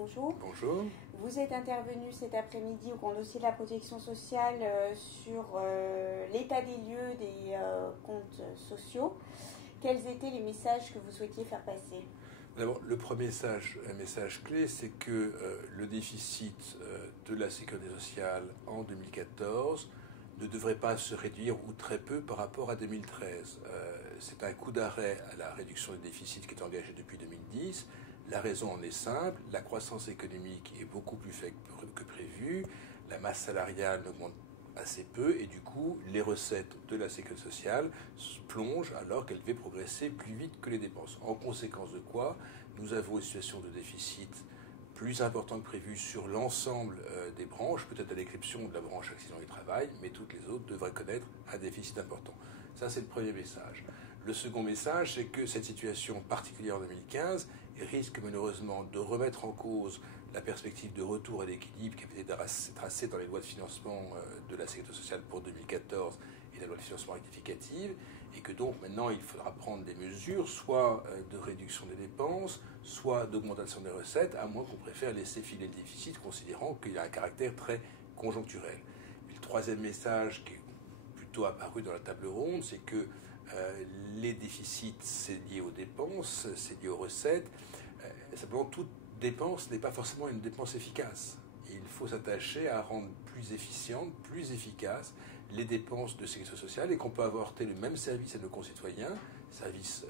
bonjour. Bonjour. Vous êtes intervenu cet après-midi au Grand Dossier de la Protection Sociale sur l'état des lieux des comptes sociaux. Quels étaient les messages que vous souhaitiez faire passer ? D'abord, le premier message clé, c'est que le déficit de la sécurité sociale en 2014 ne devrait pas se réduire ou très peu par rapport à 2013. C'est un coup d'arrêt à la réduction des déficits qui est engagé depuis 2010. La raison en est simple, la croissance économique est beaucoup plus faible que prévu, la masse salariale n'augmente assez peu et du coup les recettes de la sécurité sociale plongent alors qu'elles devaient progresser plus vite que les dépenses. En conséquence de quoi, nous avons une situation de déficit plus importante que prévu sur l'ensemble des branches, peut-être à l'exception de la branche accident du travail, mais toutes les autres devraient connaître un déficit important. Ça, c'est le premier message. Le second message, c'est que cette situation particulière en 2015 risque malheureusement de remettre en cause la perspective de retour à l'équilibre qui avait été tracée dans les lois de financement de la sécurité sociale pour 2014 et la loi de financement rectificative, et que donc maintenant il faudra prendre des mesures, soit de réduction des dépenses, soit d'augmentation des recettes, à moins qu'on préfère laisser filer le déficit, considérant qu'il a un caractère très conjoncturel. Et le troisième message, qui est plutôt apparu dans la table ronde, c'est que les déficits, c'est lié aux dépenses, c'est lié aux recettes. Simplement, toute dépense n'est pas forcément une dépense efficace. Il faut s'attacher à rendre plus efficientes, plus efficaces les dépenses de sécurité sociale et qu'on peut apporter le même service à nos concitoyens, services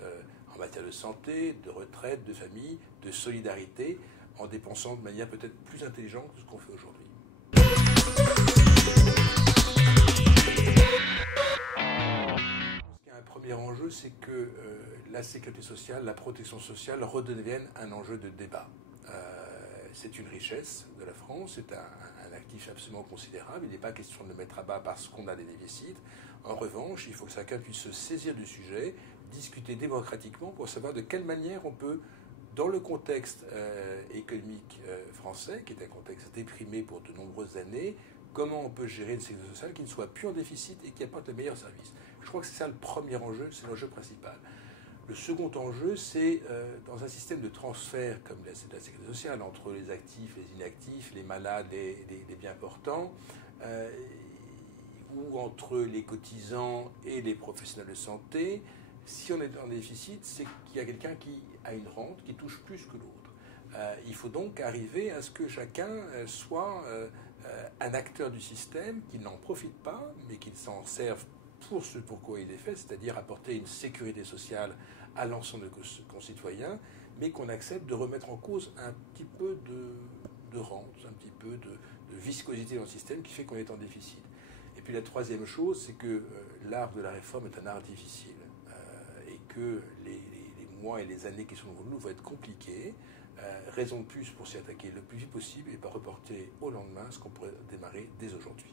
en matière de santé, de retraite, de famille, de solidarité, en dépensant de manière peut-être plus intelligente que ce qu'on fait aujourd'hui. Un premier enjeu, c'est que la sécurité sociale, la protection sociale redevienne un enjeu de débat. C'est une richesse de la France, c'est un actif absolument considérable. Il n'est pas question de le mettre à bas parce qu'on a des déficits. En revanche, il faut que chacun puisse se saisir du sujet, discuter démocratiquement pour savoir de quelle manière on peut, dans le contexte économique français, qui est un contexte déprimé pour de nombreuses années, comment on peut gérer une sécurité sociale qui ne soit plus en déficit et qui apporte le meilleur service. Je crois que c'est ça le premier enjeu, c'est l'enjeu principal. Le second enjeu, c'est dans un système de transfert comme la sécurité sociale, entre les actifs, les inactifs, les malades, les bien portants, ou entre les cotisants et les professionnels de santé, si on est en déficit, c'est qu'il y a quelqu'un qui a une rente qui touche plus que l'autre. Il faut donc arriver à ce que chacun soit un acteur du système, qui n'en profite pas, mais qui s'en serve pour ce pourquoi il est fait, c'est-à-dire apporter une sécurité sociale à l'ensemble de nos concitoyens, mais qu'on accepte de remettre en cause un petit peu de rente, un petit peu de viscosité dans le système qui fait qu'on est en déficit. Et puis la troisième chose, c'est que l'art de la réforme est un art difficile et que les mois et les années qui sont devant nous vont être compliqués. Raison de plus pour s'y attaquer le plus vite possible et pas reporter au lendemain ce qu'on pourrait démarrer dès aujourd'hui.